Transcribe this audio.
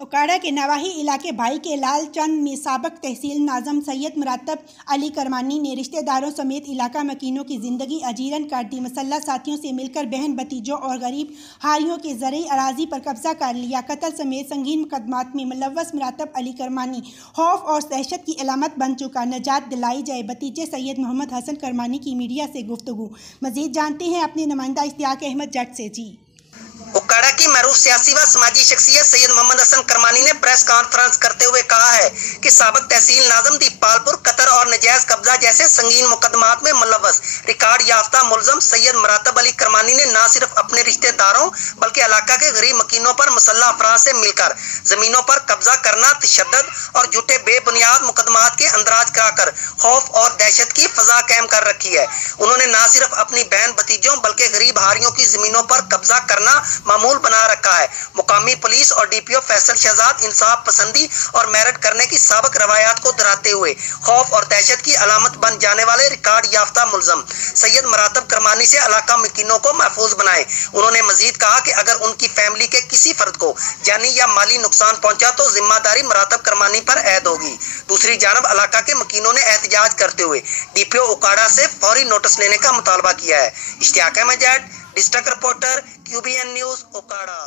ओकाड़ा के नवाही इलाके भाई के लाल चंद में साबिक तहसील नाज़म सैयद मुरातब अली करमानी ने रिश्तेदारों समेत इलाका मकीनों की ज़िंदगी अजीरन कर दी। मसल्ह साथियों से मिलकर बहन भतीजों और गरीब हारियों के ज़रिए अराजी पर कब्जा कर लिया। कत्ल समेत संगीन मुकदमात में मुलव्वस मुरातब अली करमानी खौफ और दहशत की अलामत बन चुका। निजात दिलाई जाए। भतीजे सैयद मोहम्मद हसन करमानी की मीडिया से गुफ्तगू। मज़ीद जानते हैं अपने नुमाइंदा इश्तियाक अहमद जट से। जी, ओकाड़ा की मरूफ सियासी व समाजी शख्सियत सैयद मोहम्मद हसन करमानी ने प्रेस कॉन्फ्रेंस करते हुए कहा है कि साबिक तहसील नाज़म दीपालपुर कतर और नजायज कब्जा जैसे संगीन मुकदमात में मुलव्वस रिकॉर्ड याफ्ता मुलजम सैयद मुरातब अली करमानी ने न सिर्फ अपने रिश्तेदारों बल्कि इलाका के गरीब मकीनों पर मुसल्लह अफराद से मिलकर जमीनों पर कब्जा करना, तशद्दुद और झूठे बेबुनियाद मुकदमात के अंदराज कराकर खौफ और दहशत की फजा कायम कर रखी है। उन्होंने न सिर्फ अपनी बहन भतीजों बल्कि गरीब हारियों की जमीनों पर कब्जा करना मामूल बना रखा है। मुकामी पुलिस और डीपीओ फैसल शहजाद इंसाफ पसंदी और मेरिट करने की साबिक रवायात को दोहराते हुए खौफ और दहशत की अलामत बन जाने वाले रिकॉर्ड याफ्ता मुलजम सैयद मुरातब करमानी से इलाका मकीनों को महफूज बनाए। उन्होंने मजीद कहा कि अगर उनकी फैमिली के किसी फर्द को जानी या माली नुकसान पहुंचा तो जिम्मेदारी मुरातब करमानी पर ऐद होगी। दूसरी जानब इलाका के मकीनों ने एहतजाज करते हुए डीपीओ ओकाड़ा से फौरी नोटिस लेने का मुतालबा किया है। Ishtiaq Ahmed Jat, district reporter, QBN news, Okara.